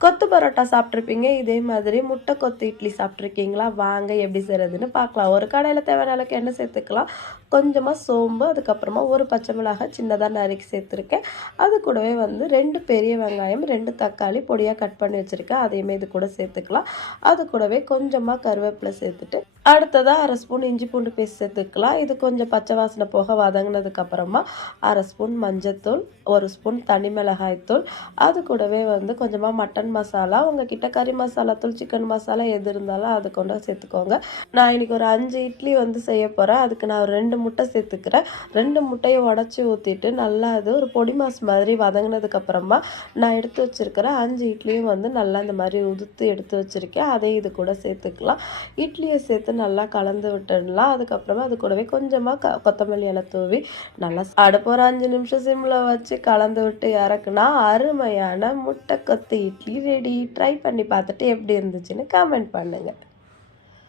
கொத்து பரோட்டா சாப்பிட்ருப்பீங்க. இதே மாதிரி முட்டை கொத்து இட்லி சாப்பிட்ருக்கீங்களா? வாங்க எப்படி செய்றதுன்னு பார்க்கலாம். ஒரு கடாயில தேவையான அளவுக்கு எண்ணெய் சேர்த்துக்கலாம். கொஞ்சமா சோம்பு, அதுக்கப்புறமா ஒரு பச்சை மிளகாய் சின்னதா நறுக்கி சேர்த்துருக்கேன். அது கூடவே வந்து 2 பெரிய வெங்காயம், 2 தக்காளி பொடியா கட் பண்ணி வச்சிருக்கேன். அதையுமே இது கூட சேர்த்துக்கலாம். அது கூடவே கொஞ்சமா கருவேப்பிலை சேர்த்துட்டு, அடுத்ததா 1/2 ஸ்பூன் இஞ்சி பூண்டு பேஸ்ட் சேர்த்துக்கலாம். இது கொஞ்சம் பச்சை வாசனை போக வதங்கினதுக்கு அப்புறமா 1/2 ஸ்பூன் மஞ்சத்தூள், 1 ஸ்பூன் தனி மிளகாய் தூள், அது கூடவே வந்து கொஞ்சமா மட்டன் மசாலா, உங்ககிட்ட கறி மசாலா தூள், சிக்கன் மசாலா எது இருந்தாலும் அது கொண்டு சேர்த்துக்கோங்க. நான் இன்னைக்கு ஒரு 5 இட்லி வந்து செய்ய போறேன். அதுக்கு நான் ஒரு 2 முட்டை சேர்த்துக்கிறேன். 2 முட்டையை உடைச்சி ஊற்றிட்டு நல்லா அது ஒரு பொடி மாஸ் மாதிரி வதங்கினதுக்கு அப்புறமா நான் எடுத்து வச்சிருக்கிற 5 இட்லியும் வந்து நல்லா இந்த மாதிரி உதுத்து எடுத்து வச்சிருக்கேன். அதையும் இது கூட சேர்த்துக்கலாம். இட்லியை சேர்த்து நல்லா கலந்து விட்டுடலாம். அதுக்கப்புறமா அது கூடவே கொஞ்சமா கொத்தமல்லி இலை தூவி நல்லா அடுப்பு ஒரு 5 நிமிஷம் சிம்ல வச்சு கலந்து விட்டு இறக்குனா அருமையான முட்டை கொத்து இட்லி ரெடி. ட்ரை பண்ணி பார்த்துட்டு எப்படி இருந்துச்சுன்னு கமெண்ட் பண்ணுங்க.